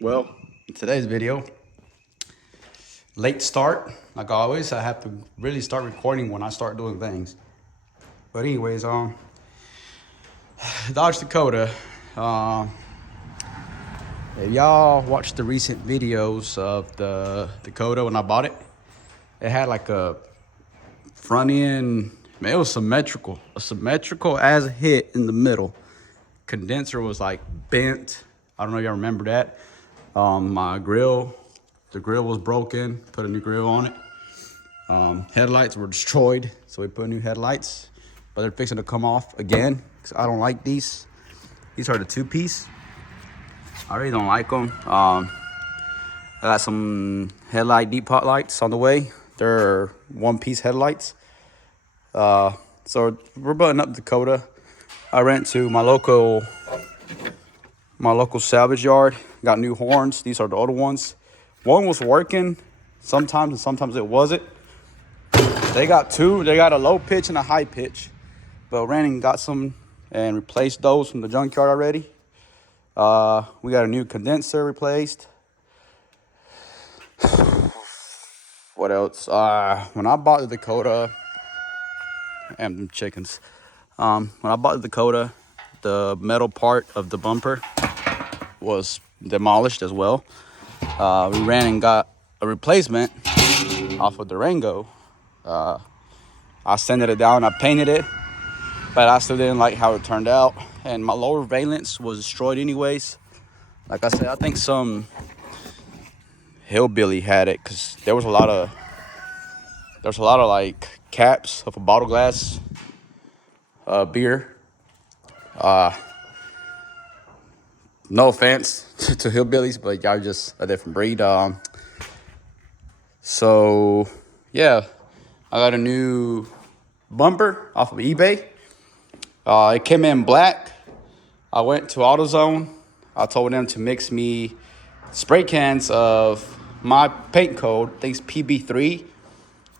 Well, in today's video, late start. Like always, I have to really start recording when I start doing things. But anyways, Dodge Dakota. If y'all watched the recent videos of the Dakota when I bought it, it had like a front end, man, it was symmetrical. A symmetrical as a hit in the middle. Condenser was like bent. I don't know if y'all remember that. My grill, the grill was broken, put a new grill on it. Headlights were destroyed, so we put new headlights, but they're fixing to come off again, because I don't like these. These are the two-piece. I really don't like them. I got some headlight deep pot lights on the way. They're one-piece headlights. So we're buttoning up Dakota. I ran to my local salvage yard. Got new horns. These are the older ones. One was working sometimes, and sometimes it wasn't. They got two. They got a low pitch and a high pitch. But ran and got some and replaced those from the junkyard already. We got a new condenser replaced. What else? When I bought the Dakota, and them chickens. When I bought the Dakota, the metal part of the bumper was demolished as well. We ran and got a replacement off of Durango. I sanded it down, I painted it, but I still didn't like how it turned out. And my lower valence was destroyed anyways. Like I said, I think some hillbilly had it, because there was a lot of like caps of a bottle glass beer. No offense to hillbillies, but y'all just a different breed. So yeah, I got a new bumper off of eBay. It came in black. I went to AutoZone. I told them to mix me spray cans of my paint code. I think it's PB3.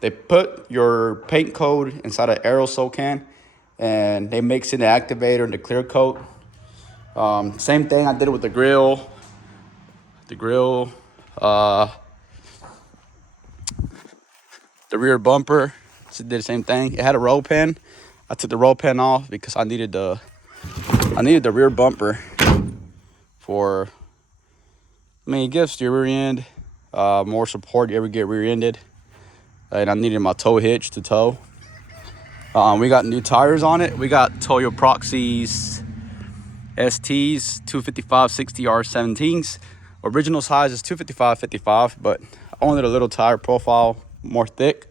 They put your paint code inside an aerosol can, and they mix in the activator and the clear coat. Same thing I did it with the grill. The rear bumper, did the same thing. It had a roll pen. I took the roll pen off because I needed the rear bumper for, it gives your rear end more support you ever get rear-ended. And I needed my tow hitch to tow. We got new tires on it. We got Toyo Proxys STs 255/60R17s. Original size is 255/55, but I wanted a little tire profile more thick.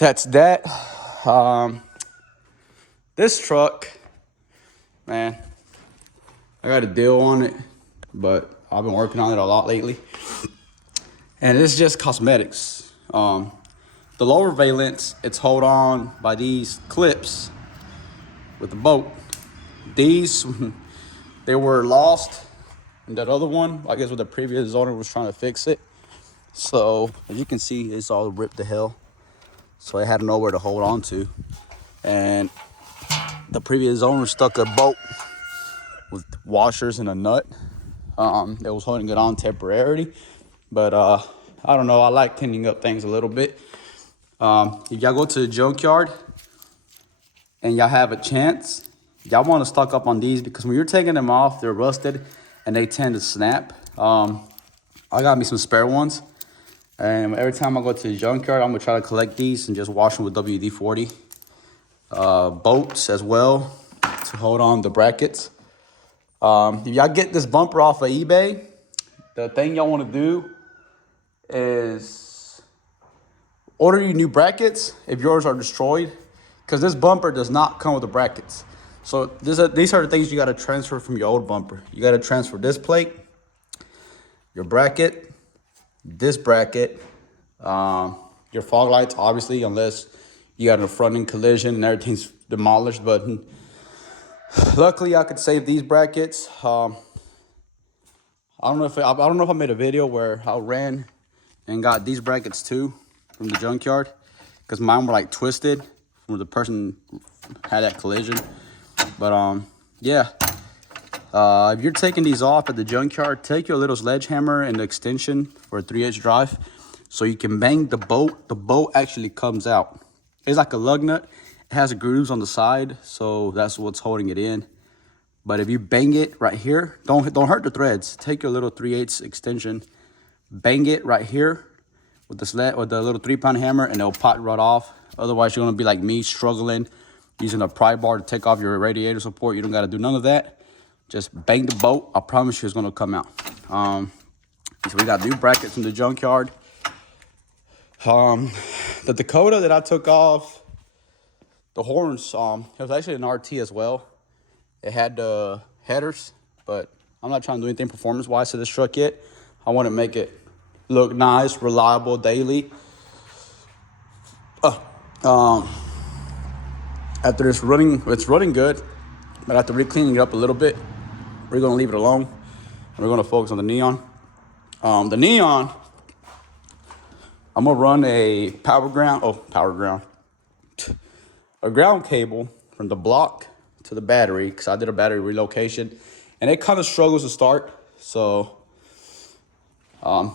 That's that. This truck, man, I got a deal on it, but I've been working on it a lot lately. And it's just cosmetics. The lower valence, it's held on by these clips with the bolt. These, they were lost in that other one. I guess with the previous owner was trying to fix it. So as you can see, it's all ripped to hell. So I had nowhere to hold on to. And the previous owner stuck a bolt with washers and a nut that was holding it on temporarily. But I don't know, I like cleaning up things a little bit. If y'all go to the junkyard and y'all have a chance, y'all want to stock up on these, because when you're taking them off, they're rusted and they tend to snap. I got me some spare ones, and every time I go to the junkyard, I'm gonna try to collect these and just wash them with WD-40. Bolts as well to hold on the brackets. If y'all get this bumper off of eBay, the thing y'all want to do is order you new brackets if yours are destroyed, because this bumper does not come with the brackets. So these are the things you got to transfer from your old bumper. You got to transfer this plate, your bracket, this bracket, your fog lights, obviously, unless you got a front end collision and everything's demolished. But luckily, I could save these brackets. I don't know if I made a video where I ran and got these brackets too from the junkyard, because mine were like twisted where the person had that collision. But yeah, If you're taking these off at the junkyard, take your little sledgehammer and the extension for a 3/8 drive so you can bang the bolt. The bolt actually comes out. It's like a lug nut. It has grooves on the side, so that's what's holding it in. But if you bang it right here, don't hurt the threads. Take your little 3/8 extension, bang it right here with the little 3-pound hammer, and it'll pop right off. Otherwise, you're gonna be like me, struggling using a pry bar to take off your radiator support. You don't gotta do none of that. Just bang the bolt. I promise you it's gonna come out. So we got new brackets from the junkyard. The Dakota that I took off, the horns, it was actually an RT as well. It had the headers, but I'm not trying to do anything performance-wise to this truck yet. I want to make it look nice, reliable, daily. After it's running good, but after re-cleaning it up a little bit, we're gonna leave it alone. And we're gonna focus on the neon. The neon, I'm gonna run a a ground cable from the block to the battery, because I did a battery relocation and it kind of struggles to start. So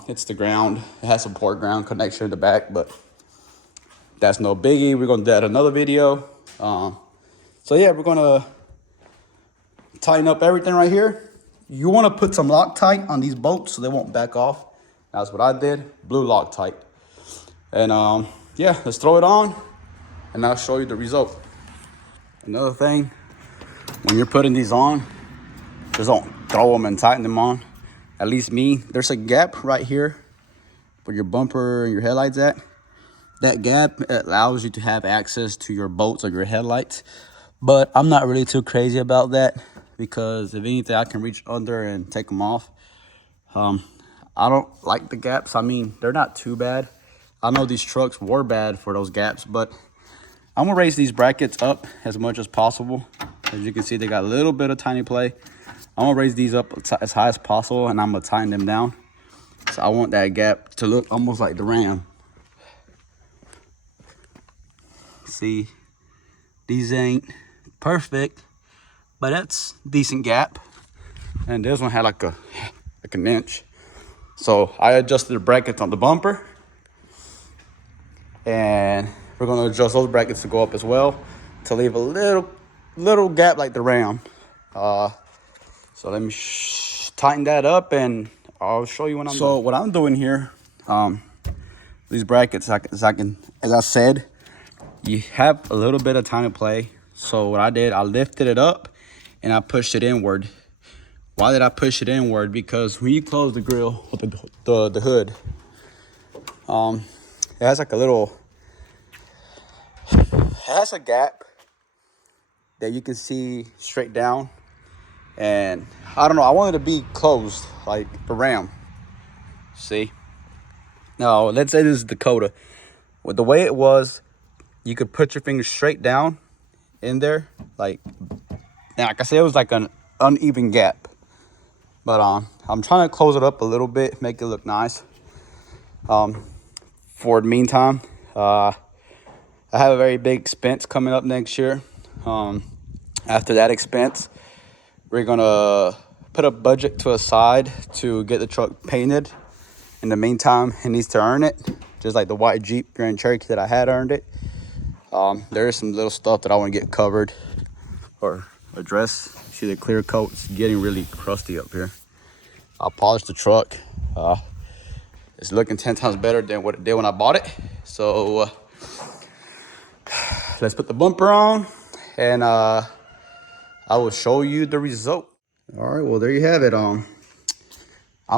it's the ground. It has some port ground connection in the back, but that's no biggie. We're gonna do that another video. So yeah, we're gonna tighten up everything right here. You want to put some Loctite on these bolts so they won't back off. That's what I did, blue Loctite. And yeah, let's throw it on and I'll show you the result. Another thing, when you're putting these on, just don't throw them and tighten them on. At least me, there's a gap right here where your bumper and your headlights at. That gap allows you to have access to your bolts or your headlights. But I'm not really too crazy about that, because if anything, I can reach under and take them off. I don't like the gaps. I mean, they're not too bad. I know these trucks were bad for those gaps, but I'm gonna raise these brackets up as much as possible. As you can see, they got a little bit of tiny play. I'm gonna raise these up as high as possible, and I'm gonna tighten them down. So I want that gap to look almost like the Ram. See, these ain't perfect, but that's decent gap. And this one had like an inch. So I adjusted the brackets on the bumper, and we're gonna adjust those brackets to go up as well to leave a little gap like the Ram. So let me tighten that up and I'll show you when I'm done. So what I'm doing here, these brackets, as I said, you have a little bit of tiny play. So what I did, I lifted it up and I pushed it inward. Why did I push it inward? Because when you close the grill with the hood, it has like it has a gap that you can see straight down. And I don't know, I wanted to be closed like the Ram. See? Now, let's say this is Dakota. With the way it was, you could put your finger straight down in there. Like I said, it was like an uneven gap. But I'm trying to close it up a little bit, make it look nice. For the meantime, I have a very big expense coming up next year. After that expense, we're gonna put a budget to a side to get the truck painted. In the meantime, it needs to earn it, just like the white Jeep Grand Cherokee that I had earned it. There is some little stuff that I want to get covered or address. See, the clear coat's getting really crusty up here. I'll polish the truck. It's looking 10 times better than what it did when I bought it. So let's put the bumper on and I will show you the result. All right, well, there you have it. I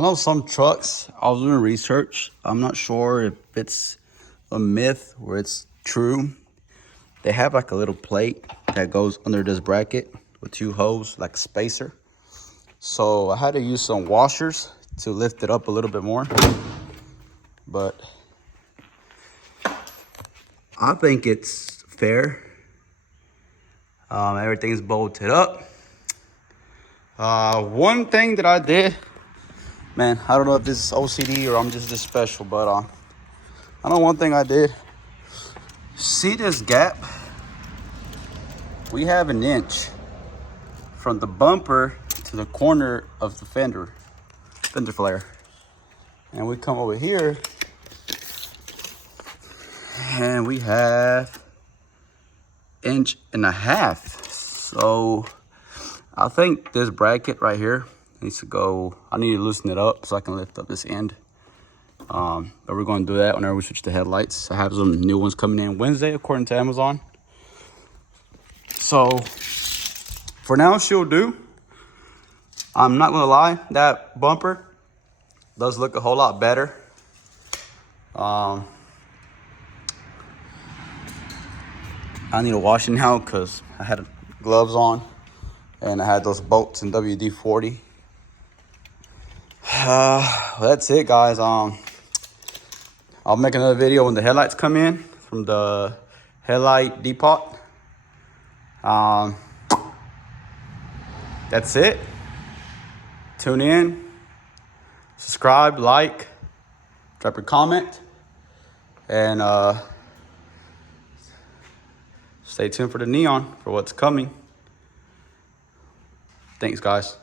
know some trucks, I was doing research. I'm not sure if it's a myth or it's true. They have like a little plate that goes under this bracket with 2 holes, like a spacer. So I had to use some washers to lift it up a little bit more. But I think it's fair. Everything's bolted up. One thing that I did, man, I don't know if this is OCD or I'm just this special, but I know one thing I did. See this gap? We have an inch from the bumper to the corner of the fender flare. And we come over here and we have 1.5 inches. So I think this bracket right here needs to go. I need to loosen it up so I can lift up this end. But we're going to do that whenever we switch the headlights. I have some new ones coming in Wednesday according to Amazon. So for now, she'll do. I'm not gonna lie, that bumper does look a whole lot better. I need to wash it now because I had gloves on and I had those bolts in WD-40. That's it, guys. I'll make another video when the headlights come in from the headlight depot. That's it. Tune in, subscribe, like, drop a comment, and stay tuned for the neon for what's coming. Thanks, guys.